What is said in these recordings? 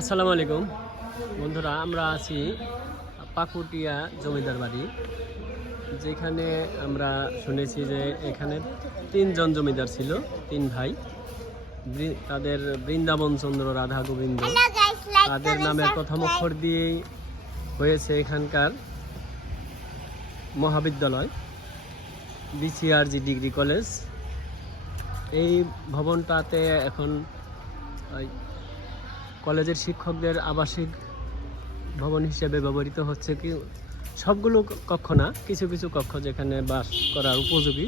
আসসালামু আলাইকুম বন্ধুরা, আমরা আছি পাকুটিয়া জমিদার বাড়ি, যেখানে আমরা শুনেছি যে এখানে তিনজন জমিদার ছিল, তিন ভাই। তাদের বৃন্দাবন চন্দ্র, রাধা গোবিন্দ, তাদের নামের প্রথম অক্ষর দিয়েই হয়েছে এখানকার মহাবিদ্যালয় বিসিআরজি ডিগ্রি কলেজ। এই ভবনটাতে এখন কলেজের শিক্ষকদের আবাসিক ভবন হিসেবে ব্যবহৃত হচ্ছে। কি সবগুলো কক্ষ না, কিছু কিছু কক্ষ যেখানে বাস করার উপযোগী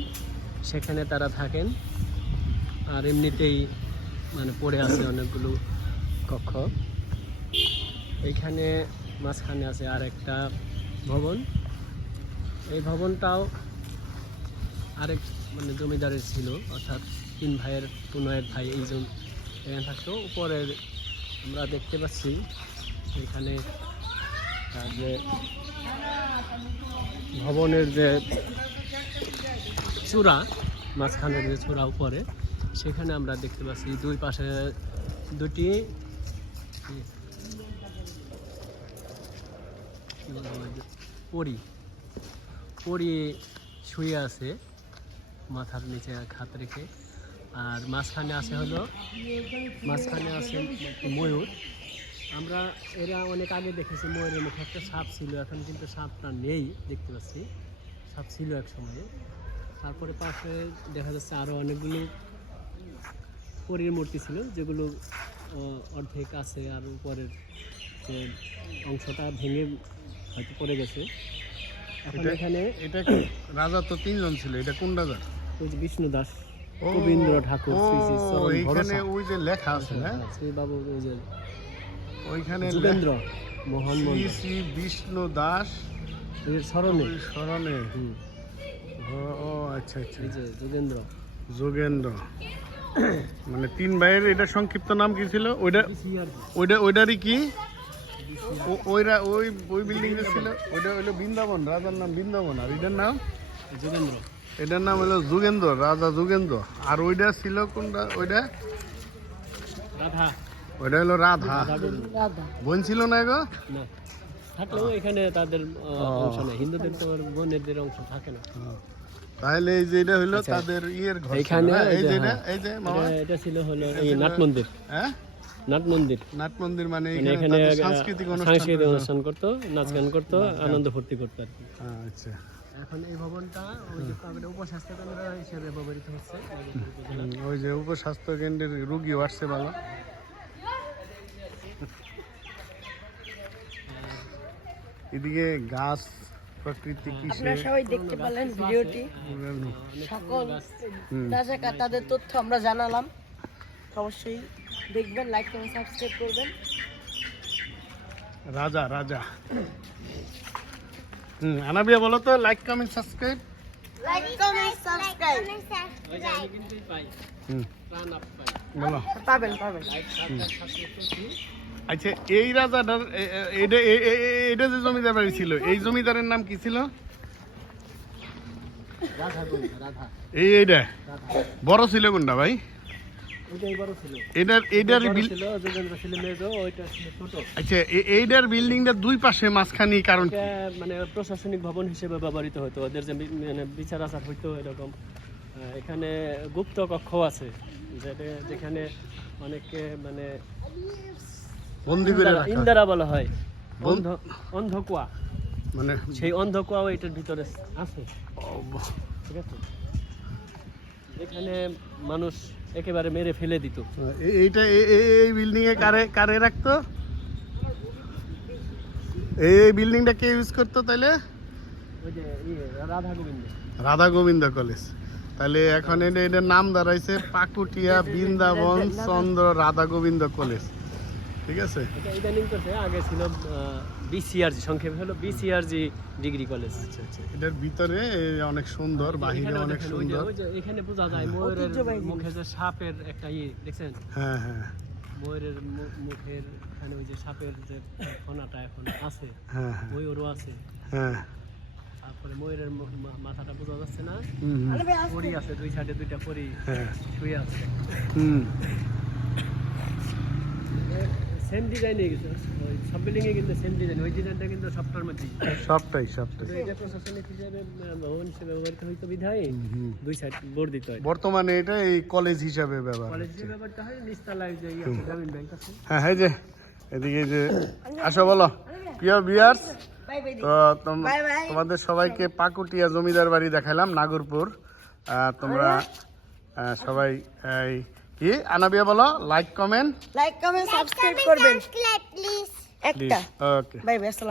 সেখানে তারা থাকেন। আর এমনিতেই পড়ে আছে অনেকগুলো কক্ষ। এইখানে মাঝখানে আছে আর একটা ভবন। এই ভবনটাও আরেক জমিদারের ছিল, অর্থাৎ তিন ভাইয়ের ভাই এইজন এখানে থাকতো। উপরের আমরা দেখতে পাচ্ছি এখানে যে ভবনের যে চূড়া, মাঝখানের যে চূড়া উপরে, সেখানে আমরা দেখতে পাচ্ছি দুই পাশে দুটি পরী শুয়ে আছে মাথার নিচে হাত রেখে। আর মাঝখানে আছে ময়ূর। আমরা এরা অনেক আগে দেখেছি ময়ূরের মুখে একটা সাপ ছিল, এখন কিন্তু সাপটা নেই দেখতে পাচ্ছি। সাপ ছিল এক সময়ে। তারপরে পাশে দেখা যাচ্ছে আরও অনেকগুলো পরীর মূর্তি ছিল, যেগুলো অর্ধেক আছে, আর উপরের যে অংশটা ভেঙে হয়তো পড়ে গেছে। এখানে এটা রাজা তো তিনজন ছিল, এটা কোন রাজা? ওই যে বিষ্ণু দাস, গোবিন্দ ঠাকুর, ওইখানে ওই যে লেখা আছে না, শ্রী বাবু, ওই যে ওইখানে যোগেন্দ্র মোহন শ্রী বিষ্ণু দাস স্মরণে। ও আচ্ছা আচ্ছা, এই যে যোগেন্দ্র মানে তিন ভাইয়ের এটা সংক্ষিপ্ত নাম কি ছিল? ওইটারই কি ওই বিল্ডিং ছিল, ওইটা হইলো বৃন্দাবন, রাজার নাম বৃন্দাবন, আর এটার নাম যোগেন্দ্র। এটার নাম হলো যুগেন্দ্র, রাজা যুগেন্দ্র। আর ওইটা ছিল কোনটা? ওইটা হলো রাধা। বোন ছিল না গো? না, থাকলেও এখানে তাদের অংশ নেই, হিন্দুদের তো বোনেদের অংশ থাকে না। তাহলে এই যে এটা হলো তাদের ইয়ের ঘর। এখানে এই যে মামা এটা ছিল হলো এই নাট মন্দির। হ্যাঁ, নাট মন্দির মানে এখানে সাংস্কৃতিক অনুষ্ঠান করতো, নাচ গান করতো, আনন্দ ফুর্তি করতো আর কি। আচ্ছা, এখন এই ভবনটা ওই যে উপস্বাস্থ্য কেন্দ্র হিসেবে ব্যবহৃত হচ্ছে। ওই যে উপস্বাস্থ্য কেন্দ্রের রোগী আসছে ভালো। এদিকে গাছ, প্রকৃতি, আপনারা সবাই দেখতে পেলেন ভিডিওটি। সকল রাজাকার তাদের তথ্য আমরা জানালাম। অবশ্যই দেখবেন, লাইক কমেন্ট সাবস্ক্রাইব করবেন। রাজা আনাবিয়া বলো তো, লাইক কমেন্ট সাবস্ক্রাইব। বলো। পাবেন। আচ্ছা, এই রাজাটার এটা যে জমিদার বাড়ি ছিল, এই জমিদারের নাম কি ছিল? এইটা বড় ছিল কোনটা ভাই? আচ্ছা, এইটার বিল্ডিংটা দুই পাশে মাঝখানে, কারণ প্রশাসনিক ভবন হিসেবে ব্যবহৃত হতো, ওদের যে বিচার আচার হইতো এরকম। এখানে গুপ্ত কক্ষ আছে, যেখানে অনেকে বন্দি করে ইন্দারা বলা হয়, অন্ধকুয়া, সেই অন্ধকুয়াও এটার ভিতরে আছে। ঠিক আছে, এখানে মানুষ একেবারে মেরে ফেলে দিত। এইটা এই বিল্ডিং এ কারে রাখতো? এই বিল্ডিংটা কে ইউজ করতো তাইলে? ওই যে রাধা গোবিন্দ কলেজ। তাহলে এখন এটার নাম দাঁড়াইছে পাকুটিয়া বৃন্দাবন চন্দ্র রাধা গোবিন্দ কলেজ। ঠিক আছে, এটা ইদানিং করতে, আগে ছিল বিসিআরজি, সংক্ষেপে হলো বিসিআরজি ডিগ্রি কলেজ। আচ্ছা আচ্ছা, এটার ভিতরে অনেক সুন্দর, বাহিরে অনেক সুন্দর। এখানে বোঝা যায় ময়ূরের মুখে যে সাপের একটা দেখছেন? হ্যাঁ, ময়ূরের মুখের এখানে ওই যে সাপের যে ফনাটা এখন আছে, ময়ূরও আছে। তারপরে ময়ূরের মাথাটা বোঝা যাচ্ছে না, পরী আছে, দুই সাইডে দুইটা পরী শুয়ে আছে। সেম ডিজাইনে গেছে ওই সব বিল্ডিংয়ে কিন্তু সেম ডিজাইন, ওই ডিজাইনটা কিন্তু সবটার মধ্যেই। সবটাই তো এটা প্রশাসনিক হিসাবে ভবন হিসেবে ব্যবহৃত হইতো বিধায় দুই সাইড বোর্ড দিতে হয়। বর্তমানে এটা এই কলেজ হিসাবে ব্যবহার কলেজ হচ্ছে। যে ব্যাপারটা হয় নিচতলায় যে ইয়ে আছে, গ্রামীণ ব্যাংক আছে। হ্যাঁ এই যে এদিকে এই যে আসো বলো প্রিয় ভিউয়ার্স, বাই বাই তো বাই বাই। তোমাদের সবাইকে পাকুটিয়া জমিদার বাড়ি দেখাইলাম নাগরপুর। তোমরা সবাই এই কি আনাবিয়া বলো, like comment like comment subscribe করবেন একটা। ওকে। Bye by.